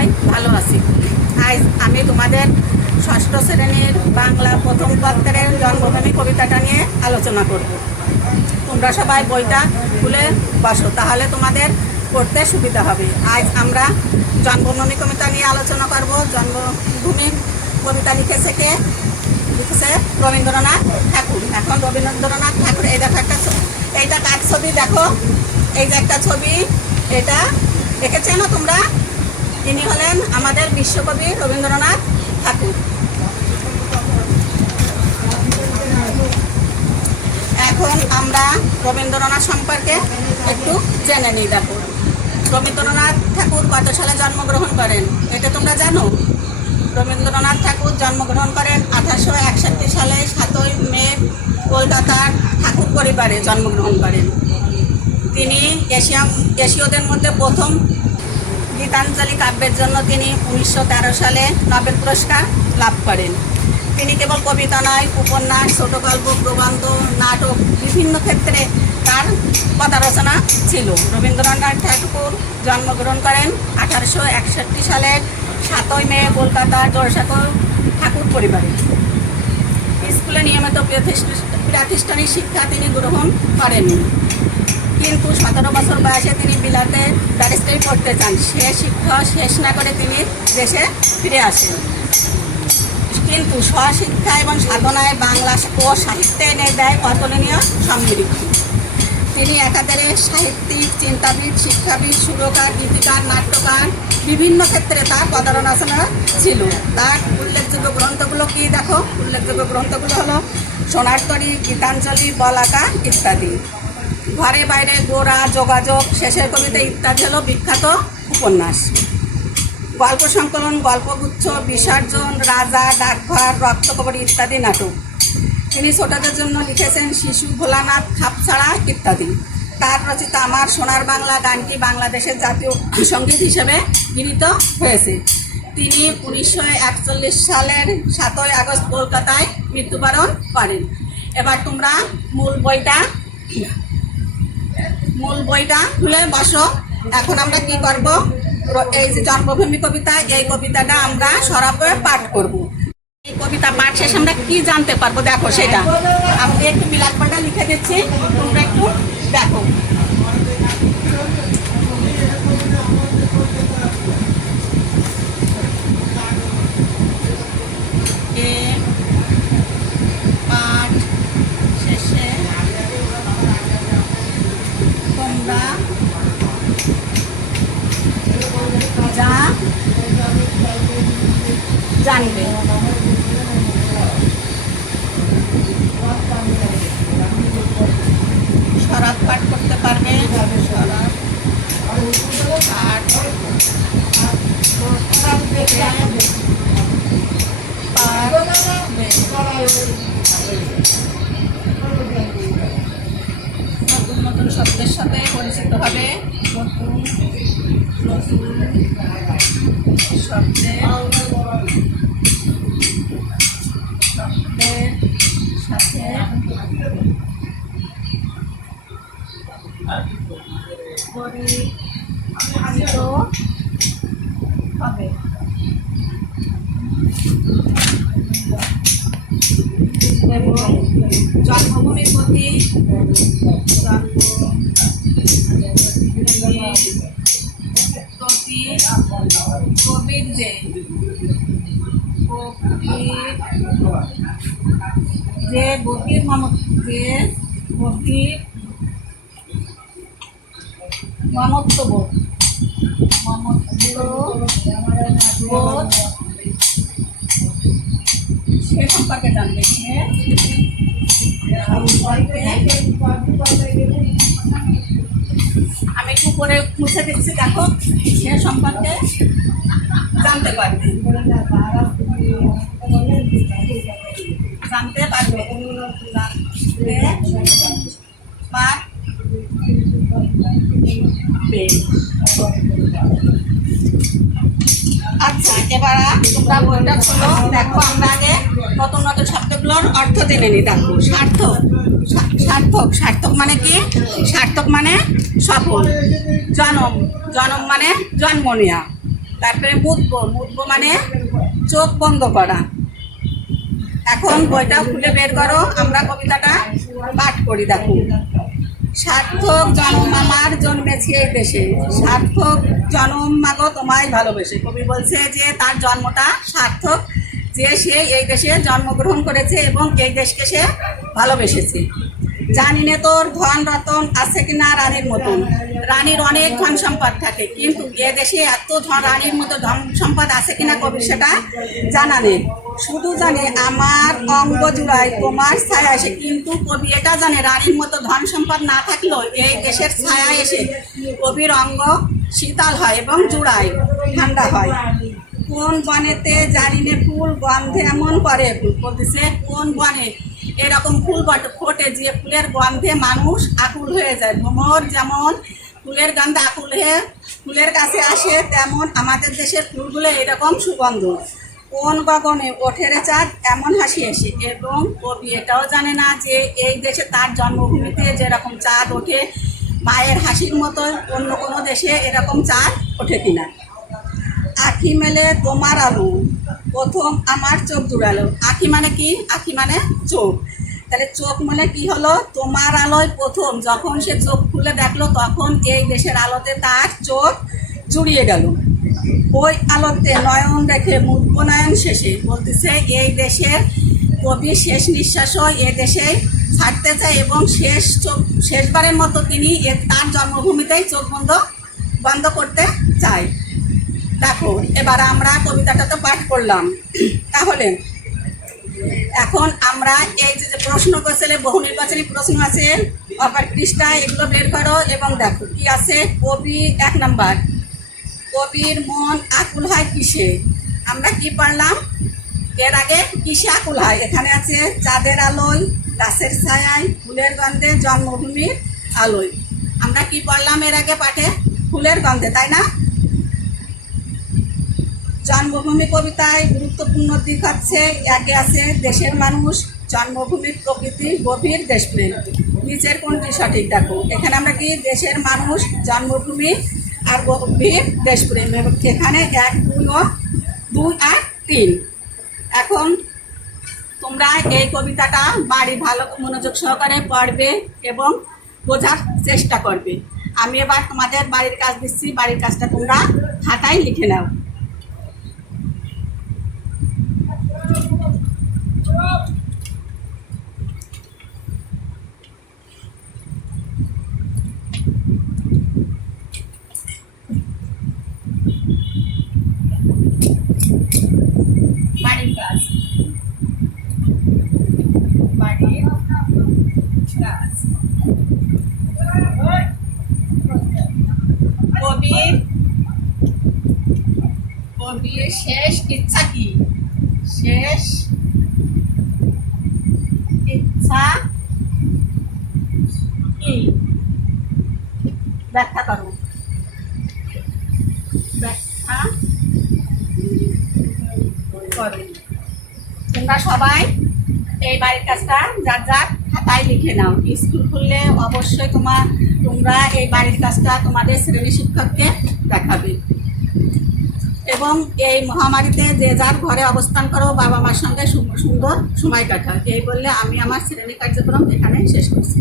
সবাই ভালো আছি। আজ আমি তোমাদের ষষ্ঠ শ্রেণীর বাংলা প্রথম পত্রের জন্মভূমি কবিতাটা নিয়ে আলোচনা করব। তোমরা সবাই বইটা খুলে বসো, তাহলে তোমাদের পড়তে সুবিধা হবে। আজ আমরা জন্মভূমি কবিতা নিয়ে আলোচনা করব। জন্মভূমি কবিতা লিখেছে কে? লিখেছে রবীন্দ্রনাথ ঠাকুর। এখন রবীন্দ্রনাথ ঠাকুর, এই দেখো একটা, এইটা কার ছবি দেখো, এই যে একটা ছবি, এটা দেখেছেন তোমরা? ইনি হলেন আমাদের বিশ্বকবি রবীন্দ্রনাথ ঠাকুর। এখন আমরা রবীন্দ্রনাথ সম্পর্কে একটু জেনে নিই। দেখো, রবীন্দ্রনাথ ঠাকুর কত সালে জন্মগ্রহণ করেন এটা তোমরা জানো? রবীন্দ্রনাথ ঠাকুর জন্মগ্রহণ করেন 1861 সালে 7ই মে কলকাতার ঠাকুর পরিবারে জন্মগ্রহণ করেন। তিনি এশীয়দের মধ্যে প্রথম গীতাঞ্জলি কাব্যের জন্য তিনি 1913 সালে নোবেল পুরস্কার লাভ করেন। তিনি কেবল কবিতা নয়, উপন্যাস, ছোট গল্প, প্রবন্ধ, নাটক, বিভিন্ন ক্ষেত্রে তার কথা রচনা ছিল। রবীন্দ্রনাথ ঠাকুর জন্মগ্রহণ করেন 1861 সালের 7ই মে কলকাতার জোড়াসাঁকোর ঠাকুর পরিবারে। স্কুলে নিয়মিত প্রাতিষ্ঠানিক শিক্ষা তিনি গ্রহণ করেননি, কিন্তু 17 বছর বয়সে তিনি বিলাতে ব্যারিস্টারি পড়তে চান। সে শিক্ষা শেষ না করে তিনি দেশে ফিরে আসেন, কিন্তু স্বশিক্ষা এবং সাধনায় বাংলা ও সাহিত্যে এনে দেয় অতুলনীয় সমৃদ্ধি। তিনি একাধারে সাহিত্যিক, চিন্তাবিদ, শিক্ষাবিদ, সুরকার, গীতিকার, নাট্যকার, বিভিন্ন ক্ষেত্রে তার পদারচনা ছিল। তার উল্লেখযোগ্য গ্রন্থগুলো কি দেখো? উল্লেখযোগ্য গ্রন্থগুলো হলো সোনার তরী, গীতাঞ্জলি, বলাকা ইত্যাদি। ঘরে বাইরে গোরা, যোগাযোগ, শেষের কবিতা ইত্যাদি হলো বিখ্যাত উপন্যাস। গল্প সংকলন, গল্পগুচ্ছ, বিসর্জন, রাজা, ডাকঘর, রক্তকবরী ইত্যাদি নাটক। তিনি ছোটদের জন্য লিখেছেন শিশু, ভোলানাথ, খাপছাড়া ইত্যাদি। তার রচিত আমার সোনার বাংলা গানটি বাংলাদেশের জাতীয় সঙ্গীত হিসেবে গৃহীত হয়েছে। তিনি 1941 সালের 7ই আগস্ট কলকাতায় মৃত্যুবরণ করেন। এবার তোমরা মূল বইটা খুলে বসো। এখন আমরা কি করব? এই যে জন্মভূমি কবিতা, এই কবিতাটা আমরা সরাবে পাঠ করব। এই কবিতা পাঠ শেষে আমরা কি জানতে পারবো দেখো, সেটা আমি একটু বিলাসপাটা লিখে দিচ্ছি, তোমরা একটু দেখো। পাঠ শেষে তোমরা যা জানবে। শরৎ পাঠ করতে পারবে, শরৎ পাঠ নতুন নতুন শব্দের সাথে পরিচিত হবে। নতুন শব্দের সাথে পরিচিত হবে। এবং জন্মভূমির প্রতি কবির যে গতির মমত্ববোধ সে সম্পর্কে জানবে। আমি একটু করে মুছে দিচ্ছি, দেখো, সে সম্পর্কে জানতে পারবে, জানতে পারবে। আচ্ছা, এবার তোমরা বইটা খোলো। দেখো, আমরা আগে নতুন নতুন শব্দগুলোর অর্থ জেনে নিই। দেখো, সার্থক। সার্থক মানে কি? সার্থক মানে সফল। জনম মানে জন্ম নেওয়া। তারপরে মুতবো, মুতবো মানে চোখ বন্ধ করা। এখন বইটা খুলে বের করো, আমরা কবিতাটা পাঠ করি। দেখো, সার্থক জনম আমার জন্মেছি এই দেশে, সার্থক জনম মাগো তোমায় ভালোবেসে। কবি বলছে যে তার জন্মটা সার্থক, যে সে এই দেশে জন্মগ্রহণ করেছে এবং এই দেশকে সে ভালোবেসেছে। জানি না তোর ধন রতন আছে কিনা রানীর মতন, রানীর অনেক ধন সম্পদ থাকে, কিন্তু এ দেশে এত রানীর মতো ধন সম্পদ আছে কিনা কবির সেটা জানা নেই। শুধু জানে আমার অঙ্গ জুড়ায় তোমার ছায়া এসে, কিন্তু কবি এটা জানে রানীর মতো ধন সম্পদ না থাকলেও এই দেশের ছায়া এসে কবির অঙ্গ শীতল হয় এবং জুড়ায় ঠান্ডা হয়। কোন বনেতে জানি না ফুল গন্ধে এমন করে, বলতেছে কোন বনে এরকম ফুল ফোটে যে ফুলের গন্ধে মানুষ আকুল হয়ে যায়। ভ্রমর যেমন ফুলের গন্ধে আকুল হয়ে ফুলের কাছে আসে, তেমন আমাদের দেশের ফুলগুলো এরকম সুগন্ধ। কোন গগনে ওঠে রে চাঁদ এমন হাসি এসে, এবং কবি এটাও জানে না যে এই দেশে তার জন্মভূমিতে যেরকম চাঁদ ওঠে মায়ের হাসির মতো অন্য কোনো দেশে এরকম চাঁদ ওঠে কিনা। আখি মেলে তোমার আলো প্রথম আমার চোখ জুড়ালো। আখি মানে কি? আখি মানে চোখ। তাহলে চোখ মানে কি হলো? তোমার আলোয় প্রথম যখন সে চোখ খুলে দেখলো তখন এই দেশের আলোতে তার চোখ জুড়িয়ে গেল। ওই আলোতে নয়ন রেখে মুদ্বনয়ন শেষে, বলতেছে এই দেশের কবি শেষ নিঃশ্বাসও এ দেশে ছাড়তে চায় এবং শেষবারের মতো তিনি তার জন্মভূমিতেই চোখ বন্ধ করতে চায়। দেখো, এবার আমরা কবিতাটা তো পাঠ করলাম, তাহলে এখন আমরা এই যে প্রশ্ন করছিলে বহু নির্বাচনী প্রশ্ন আছে, অপার পৃষ্ঠায় এগুলো বের করো এবং দেখো কি আছে। কবি 1 নাম্বার, কবির মন আকুল হয় কিসে? আমরা কি পড়লাম এর আগে? কিসে আকুল হয়? এখানে আছে চাঁদের আলোয়, গাছের ছায়ায়, ফুলের গন্ধে, জন্মভূমির আলোয়। আমরা কি পড়লাম এর আগে পাঠে? ফুলের গন্ধে, তাই না? জন্মভূমি কবিতায় গুরুত্বপূর্ণ দিক হচ্ছে, একে আছে দেশের মানুষ, জন্মভূমির প্রকৃতি, গভীর দেশপ্রেম। নিচের কোনটি সঠিক? দেখো, এখানে আমরা কি দেশের মানুষ, জন্মভূমি আর গভীর দেশপ্রেম, এবং এখানে 1, 2 আর 3। এখন তোমরা এই কবিতাটা বাড়ি ভালো মনোযোগ সহকারে পড়বে এবং বোঝার চেষ্টা করবে। আমি এবার তোমাদের বাড়ির কাজ দিচ্ছি, বাড়ির কাজটা তোমরা খাতায় লিখে নাও। বাড়ির কাজ, বাড়ির কাজ। কবির শেষ ইচ্ছা কি? শেষ ইচ্ছা কি? ব্যাখ্যা করো, ব্যাখ্যা করো। তোমরা সবাই এই বাড়ির কাজটা যার যার খাতায় লিখে নাও। স্কুল খুললে অবশ্যই তোমরা এই বাড়ির কাজটা তোমাদের শ্রেণী শিক্ষককে দেখাবে। এবং এই মহামারীতে যে যার ঘরে অবস্থান করো, বাবা মার সঙ্গে সুন্দর সময় কাটাও। এই বললে আমি আমার শ্রেণী কার্যক্রম এখানে শেষ করছি।